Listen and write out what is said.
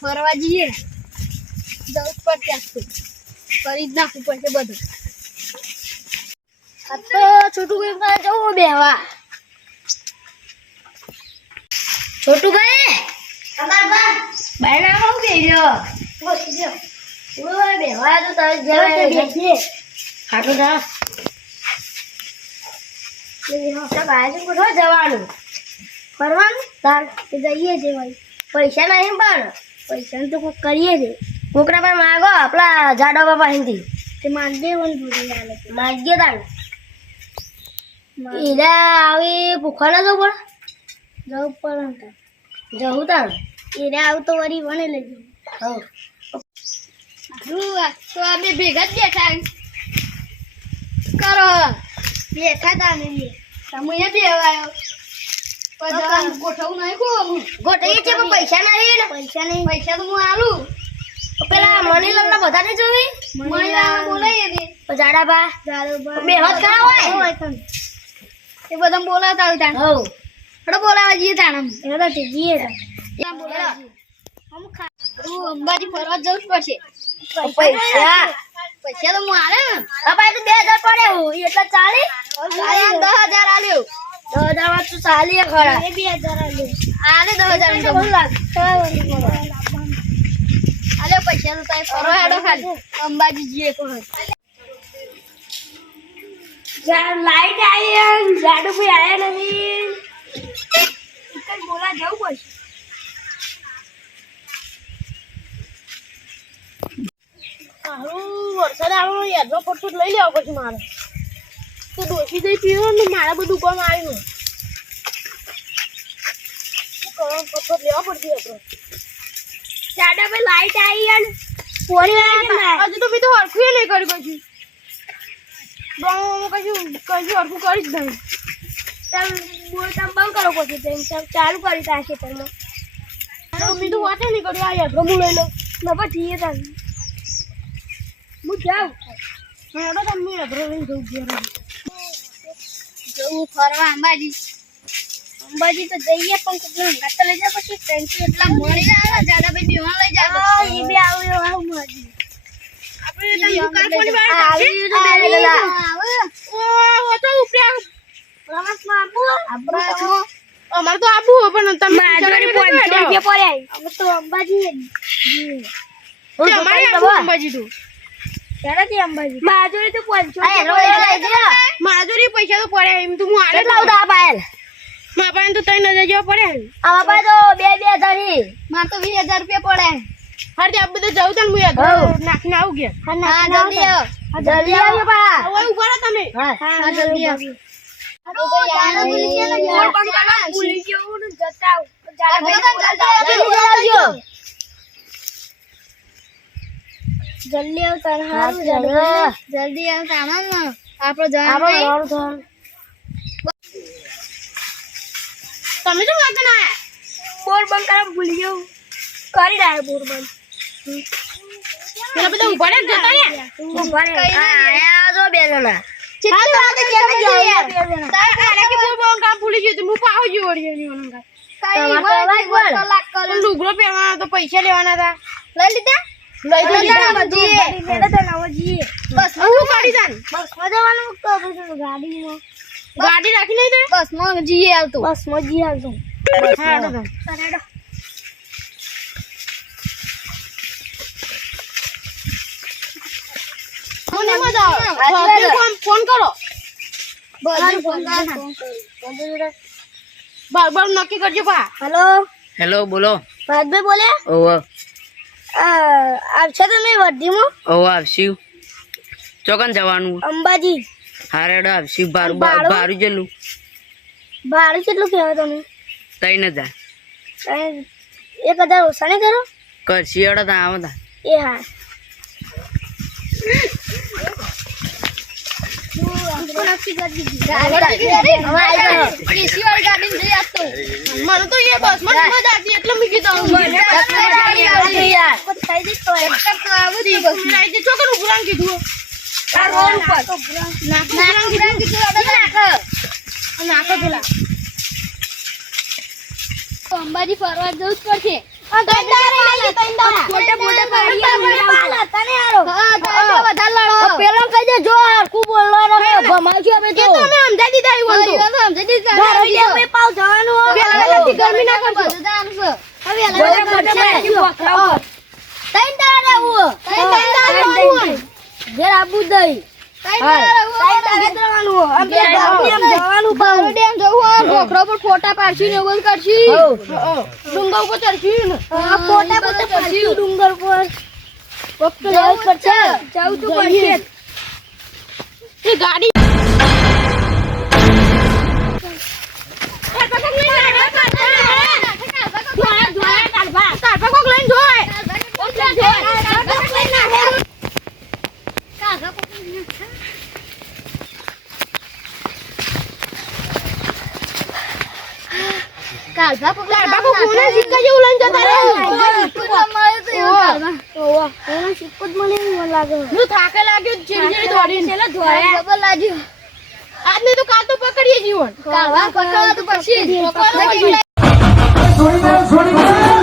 ફરવા જઈએ જવું જ પડશે ત્યાં તો કરી જ નાખવું પડશે બધું. આ તો છોટું ભાઈ પાસે જવું બેહવા છોટું ભાઈ બાય ના હું બેહ્યો ઓય તો તારે જવાય બેસીએ. ખાટું ના તો જવાનું? ફરવાનું? તાર જઈએ છે ભાઈ પૈસા નહીં પણ. પૈસા તો કોક કરીએ છે. કોકરા પર માગો આપણા જાડો બાપા હિન્દી તે માંગે પણ ભૂલી આલે માંગે. તાર એરા આવી ભૂખા ના જવું પડે જવું પડે જવું તાર એરા આવું તો વળી વણે લેજો આ તો અમે ભેગા જ બેઠા કરો. બેઠા તા ને તમે બે આવ્યો પછી ગોઠવું નહીં કહું ગોઠવીએ છે પણ પૈસા નહીં ને. પૈસા નહીં. પૈસા તો હું આલું. પેલા મનીલાલ ના બધા ને જોવી મહિલા બોલાવીએ તે. જાડાબા બે હાથ ખરા હોય? એ બધા બોલાવતા હોય તાણ. હવ. હડો બોલાવા જઈએ તાણ આમ. એરા તે જીએ ત્યાં અંબાજી ફરવા જવું જ પડશે. પૈસા. પૈસા તો હું આલે ને. આ તો બે હજાર પડે હું. એટલા ચાલી દસ હજાર આલ્યો. ખરા. આલે. તો. આલે પૈસા તો હેડો ખાલી. અંબાજી કોઈ લાઈટ આવી જાડુ ભાઈ આયા નહીં બોલા જવું પડશે. સારું વરસાદ આવ્યો યાદનો પડતો લઈ લેવો પછી મારે. તો ડોસી જઈ પીવો ને મારા બધું કામ આવ્યું. પથ્થર લેવા પડશે આપણો. જાડા ભાઈ લાઈટ આવી યાર પોણી હજુ તો મેં તો હરખું નહીં કર્યું પછી. બહુ કશું કશું હરખું કરી જ નહીં. ચાલ બોલ તમે બંધ કરો પછી તેમ ચાલ કરી તા ખેતરમાં મેં તો વાંચે નહીં કર્યું. આ યાત્રા હું લઈ લઉં ના પછી એ તાર. હું જાઉં. મેં તો તમને યાત્રા લઈ જઉં ઘેર જવું ફરવા અંબાજી. અંબાજી તો જઈએ પણ કોકને હંગાત તો લઈ જા પછી ટેન્શન એટલા મળી જાય જાડા ભાઈ બેવા લઈ જાય એ બી આવ્યો આવું મજી આપણે તમે દુકાન કોની બહાર આવી તો બે લેલા ઓ તો ઉપડ્યા. પ્રવાસમાં આબુ આપણે અમારે તો આબુ પણ તમે માજોરી 500 રૂપિયા પડ્યા અમે તો અંબાજી. અમારે આબુ અંબાજી તો. ક્યાંથી અંબાજી માજોરી તો 500 રૂપિયા માજોરી પૈસા તો પડ્યા એમ તો હું આલે કેટલા ઉધા પાયલ? મારા પાસે તો 3000 જેવા પડ્યા આમાં પાસે તો બે બે હજારની માં તો વીસ હજાર રૂપિયા પડે. હર તે બધે જવું તને હું યાદ નાખીને આવું ગયા હા જલ્દી આવો. જલ્દી આવજો પા હવે ઊભા રહો તમે. હા જલ્દી આવો. ભૂલી ગયો ને જતા જલ્દી આવતા હારું જલ્દી આવતા આનંદ આપણો જવાનું તમે શું વાંચો ના બોર બંધ કરવા ભૂલી ગયો. કરી ડાય બોર બંધ પેલા બધા ઊભા રહે જતા ને ઊભા રહે આયા જો બે જણા. કેટલી વાર તો કે બોર બંધ ભૂલી ગયો હું જો વળી ગયો કઈ લુગડો પહેરવાના તો પૈસા લેવાના હતા. લઈ લીધા? લઈ લીધા લીધા. બધું. બસ હું જાન બસ. માં જવાનું તો ગાડીમાં ગાડી રાખી તે. બસમાં જઈએ આવતું બસમાં જી આવજો હેડો હેડો. મને મજા ફોન ફોન કરો. બધું ફોન કર. બાર બાર નક્કી કરજો પા. હેલો? હેલો બોલો. ભાતભાઈ બોલે ઓવો આવશે તમે વર્ધીમાં? ઓવો આવશું. ચોકન જવાનું અંબાજી હારેડો આવશું બારું? બારું જેટલું ભાડું કેટલું કહેવાય તમે ત્રણ હજાર એક હજાર ઓછા નહીં કરો કરશી એડો તા આવો તા એ હા મને તો એ બસ મને મજા એટલે છોકરું કીધું અંબાજી ફરવા જવું જ પડશે પાલ કહી દે જો જવાનું પેલા ગરમી ના. બધું હવે અલગ ગોળે ઢોકળા દઈ ફોટા પાડશી ને એવું કરશી. ડુંગર ઉપર ચડશી ને. ફોટા બધા પાડશું. ડુંગર પર વખત જવું પડશે જવું તો પડશે ગાડી કાલભા કોકને સિક્કા જેવું લઈને જતા રહે. ઓવા એનો સિક્કો જ મને એવું લાગે. હું થાકે લાગ્યો ચીડી દોડીને. જબર લાગ્યું આજને તો કાલ તો પકડીએ જીવન. કાળવા પકડવા તો પછી પકડવા તો પછી. છોડી છોડી